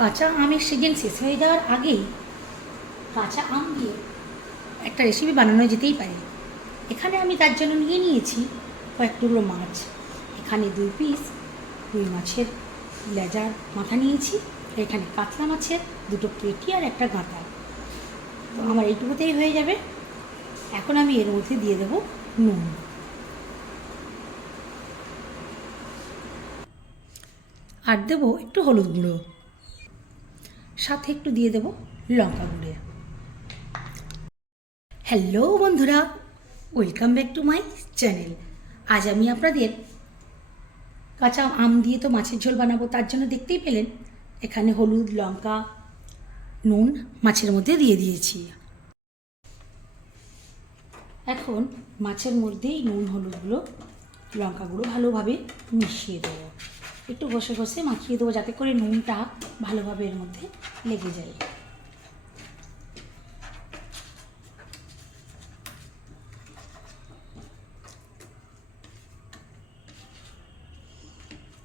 কাঁচা আমের সিজন শেষ হয়ে যাওয়ার আগেই কাঁচা আম দিয়ে একটা রেসিপি বানানো যেতেই পারে। এখানে আমি তার জন্য নিয়ে নিয়েছি কয়েক টুকরো মাছ। এখানে দুই পিস রুই মাছের লেজার মাথা নিয়েছি, এখানে কাতলা মাছের দুটো পেটি আর একটা গাঁতা তো আমার এইটুকুতেই হয়ে যাবে। এখন আমি এর মধ্যে দিয়ে দেবো নুন। আর দেবো একটু হলুদ গুঁড়ো। সাথে একটু দিয়ে দেবো লঙ্কা গুঁড়ো। হ্যালো বন্ধুরা welcome back to my channel আজ আমি আপনাদের কাঁচা আম দিয়ে তো মাছের ঝোল বানাবো, তার জন্য দেখতেই পেলেন, এখানে হলুদ, লঙ্কা, নুন মাছের মধ্যে দিয়ে দিয়েছি। এখন মাছের মধ্যেই নুন হলুদগুলো লঙ্কা গুঁড়ো ভালোভাবে মিশিয়ে দেবো। একটু ঘষে ঘষে মাখিয়ে দেবো যাতে করে নুনটা ভালোভাবে এর মধ্যে লেগে যায়।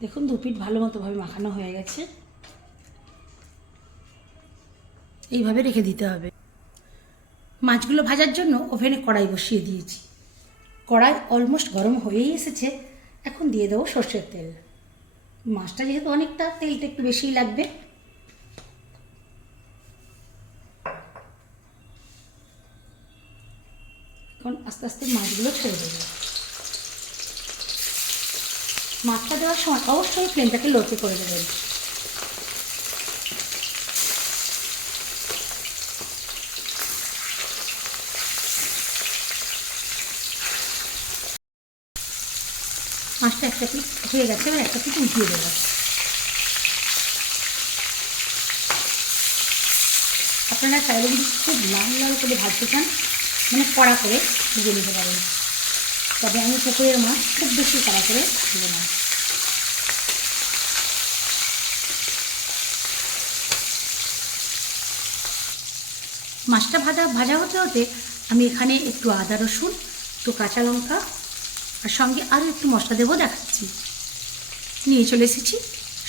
দেখুন দু পিঠ ভালো মতোভাবে মাখানো হয়ে গেছে। এইভাবে রেখে দিতে হবে। মাছগুলো ভাজার জন্য ওভেনে কড়াই বসিয়ে দিয়েছি। কড়াই অলমোস্ট গরম হয়েই এসেছে। এখন দিয়ে দেবো সর্ষের তেল। মাছটা যেহেতু অনেকটা, তেলটা একটু বেশিই লাগবে। এখন আস্তে আস্তে মাছগুলো ছেড়ে দেবো। মাছটা দেওয়ার সময় অবশ্যই ফ্লেমটাকে লোতে করে দেবেন। মাছটা একটা পিস হয়ে গেছে, এবার একটা পিস উঠিয়ে দেবো। আপনারা চাইলে যদি খুব লাল লাল করে ভাজতে চান মানে কড়া করে ভেজে নিতে পারেন। তবে আমি পুকুরের মাছ খুব বেশি কড়া করে ভাজবো না। মাছটা ভাজা ভাজা হতে হতে আমি এখানে একটু আদা রসুন, একটু কাঁচা লঙ্কা আর সঙ্গে আরও একটু মশলা দেবো দেখাচ্ছি। নিয়ে চলে এসেছি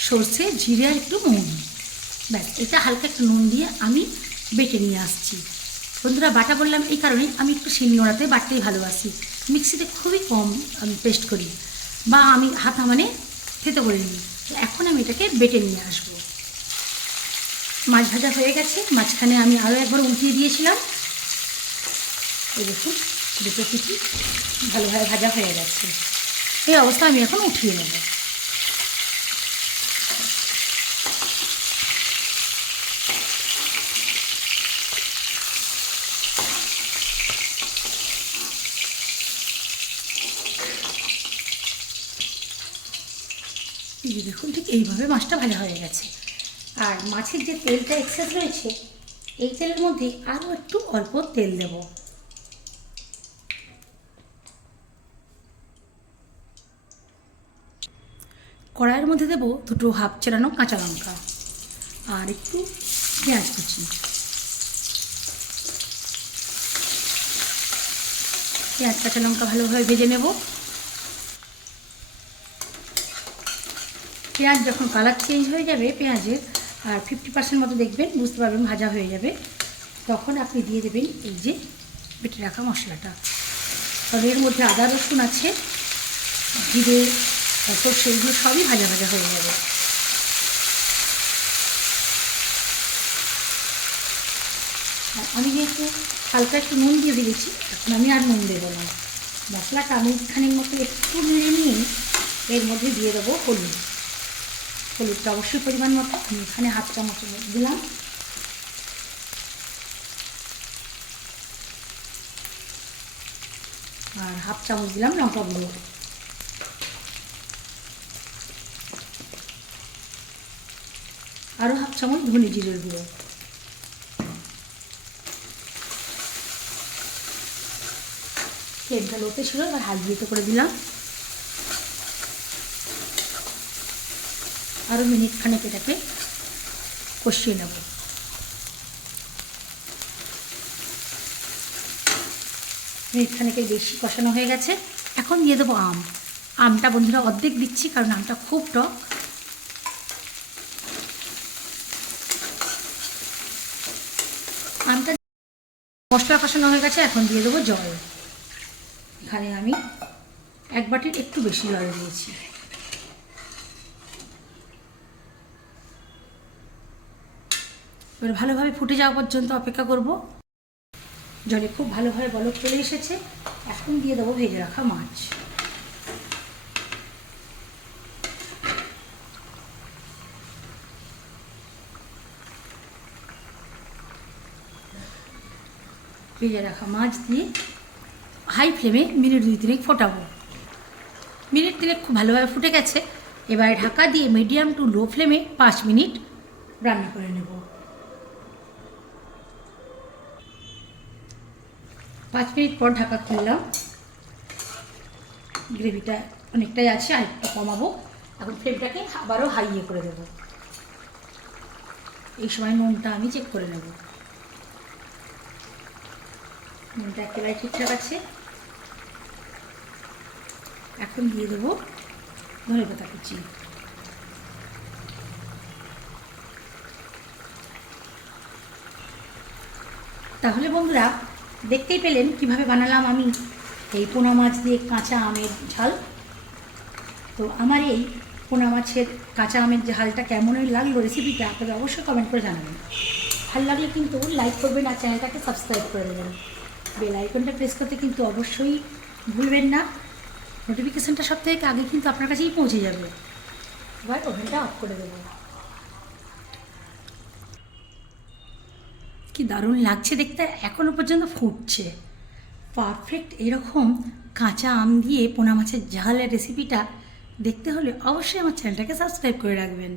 সর্ষে, জিরে আর একটু নুন। ব্যাস, এটা হালকা একটু নুন দিয়ে আমি বেটে নিয়ে আসছি। বন্ধুরা, বাটা বললাম এই কারণেই আমি একটু শিলনোড়াতে বাটতেই ভালোবাসি। মিক্সিতে খুবই কম আমি পেস্ট করি বা আমি হাতা মানে খেতে করে নিই। এখন আমি এটাকে বেটে নিয়ে আসব। মাছ ভাজা হয়ে গেছে, মাঝখানে আমি আরও একবার উল্টিয়ে দিয়েছিলাম। এই দেখুন। দুটো পিঠি ভালোভাবে ভাজা হয়ে গেছে। এই অবস্থা আমি এখন উঠিয়ে নেব। দেখুন, ঠিক এইভাবে মাছটা ভালো হয়ে গেছে। আর মাছের যে তেলটা এক্সেস রয়েছে, এই তেলের মধ্যে আরও একটু অল্প তেল দেবো। কড়াইয়ের মধ্যে দেবো দুটো হাফ চেরানো কাঁচা লঙ্কা। আর একটু পেঁয়াজ কুচি। পেঁয়াজ, কাঁচা লঙ্কা ভালোভাবে ভেজে নেব। পেঁয়াজ যখন কালার চেঞ্জ হয়ে যাবে পেঁয়াজের, আর ফিফটি পার্সেন্ট মতো দেখবেন, বুঝতে পারবেন ভাজা হয়ে যাবে। তখন আপনি দিয়ে দেবেন এই যে বেটে রাখা মশলাটা। তবে এর মধ্যে আদা রসুন আছে, জিরে তারপর সেইগুলো সবই ভাজা ভাজা হয়ে যাবে। আমি যেহেতু হালকা একটু নুন দিয়ে দিয়েছি, এখন আমি আর নুন দেবো না। মশলাটা আমি খানিক মতো একটু নেড়ে নিয়ে এর মধ্যে দিয়ে দেবো হলুদ। হলুদটা অবশ্যই পরিমাণ মতো, আমি এখানে হাফ চামচ দিলাম। আর হাফ চামচ দিলাম লঙ্কা গুঁড়ো আরও হাফ চামচ ধনে জিরের গুঁড়ো। ফ্লেমটা লোতে ছিল, এবার হাত দিতে করে দিলাম। আরও মিনিট খানেক এটাকে কষিয়ে নেব। মিনিট বেশি কষানো হয়ে গেছে। এখন দিয়ে দেবো আম। আমটা বন্ধুরা অর্ধেক দিচ্ছি, কারণ আমটা খুব টক। আমটা মশলা কষানো হয়ে গেছে, এখন দিয়ে দেবো জল। এখানে আমি এক বাটির একটু বেশি জল দিয়েছি। এবার ভালোভাবে ফুটে যাওয়া পর্যন্ত অপেক্ষা করব। জলে খুব ভালোভাবে বলক চলে এসেছে। এখন দিয়ে দেবো ভেজে রাখা মাছ। ভেজে রাখা মাছ দিয়ে হাই ফ্লেমে মিনিট দুই তিনেক ফোটাবো। মিনিট তিনেক খুব ভালোভাবে ফুটে গেছে। এবারে ঢাকা দিয়ে মিডিয়াম টু লো ফ্লেমে পাঁচ মিনিট রান্না করে নেব। পাঁচ মিনিট পর ঢাকা খুললাম। গ্রেভিটা অনেকটাই আছে আর একটু কমাবো। এখন ফ্লেমটাকে আবারও হাইয়ে করে দেবো। এই সময় নুনটা আমি চেক করে নেব। নুনটা একেবারে ঠিকঠাক আছে। এখন দিয়ে দেবো ধনে পাতা কুচি। তাহলে বন্ধুরা, দেখতেই পেলেন কীভাবে বানালাম আমি এই পোনা মাছ দিয়ে কাঁচা আমের ঝাল। তো আমার এই পোনা মাছের কাঁচা আমের ঝালটা কেমন লাগল রেসিপিটা আপনাদের অবশ্যই কমেন্ট করে জানাবেন। ভালো লাগলে কিন্তু লাইক করবেন আর চ্যানেলটাকে সাবস্ক্রাইব করে দেবেন। বেল আইকনটা প্রেস করতে কিন্তু অবশ্যই ভুলবেন না। নোটিফিকেশানটা সব থেকে আগে কিন্তু আপনার কাছেই পৌঁছে যাবে। এবার ওভেনটা অফ করে দেবো। কি দারুণ লাগছে দেখতে এখনও পর্যন্ত ফুটছে। পারফেক্ট এরকম কাঁচা আম দিয়ে পোনা মাছের ঝালের রেসিপিটা দেখতে হলে অবশ্যই আমার চ্যানেলটাকে সাবস্ক্রাইব করে রাখবেন।